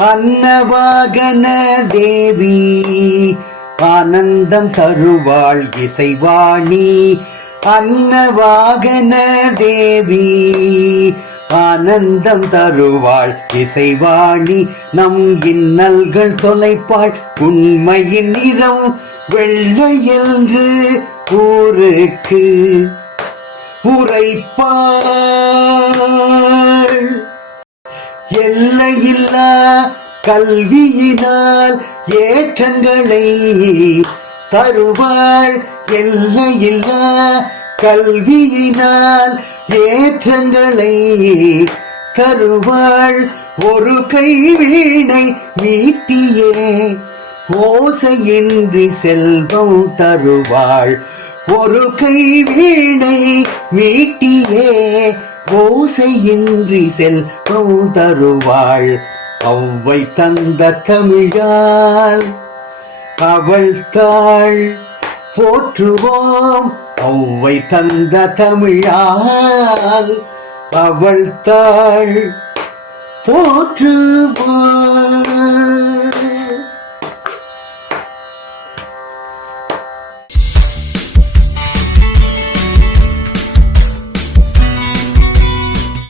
அன்னவாகன தேவி ஆனந்தம் தருவாள் இசைவாணி. அன்னவாகன தேவி ஆனந்தம் தருவாள் இசைவாணி. நம் இன்னல்கள் தொலைப்பாள் உண்மையின் நிறம் வெள்ளை என்று ஊருக்கு உரைப்பாள். இல்ல கல்வியினால் ஏற்றங்களை தருவாள். எல்லையில்லா கல்வியினால் ஏற்றங்களை தருவாள். ஒரு கை வீணை மீட்டியே ஓசையின்றி செல்வம் தருவாள். ஒரு கை வீணை மீட்டியே ஓசையின்றி செல்வம் தருவாள். அவ்வை தந்த தமிழால் அவள் தாள். போற்றுவோம். அவ்வை தந்த தமிழால் அவள் தாள். போற்றுவோம்.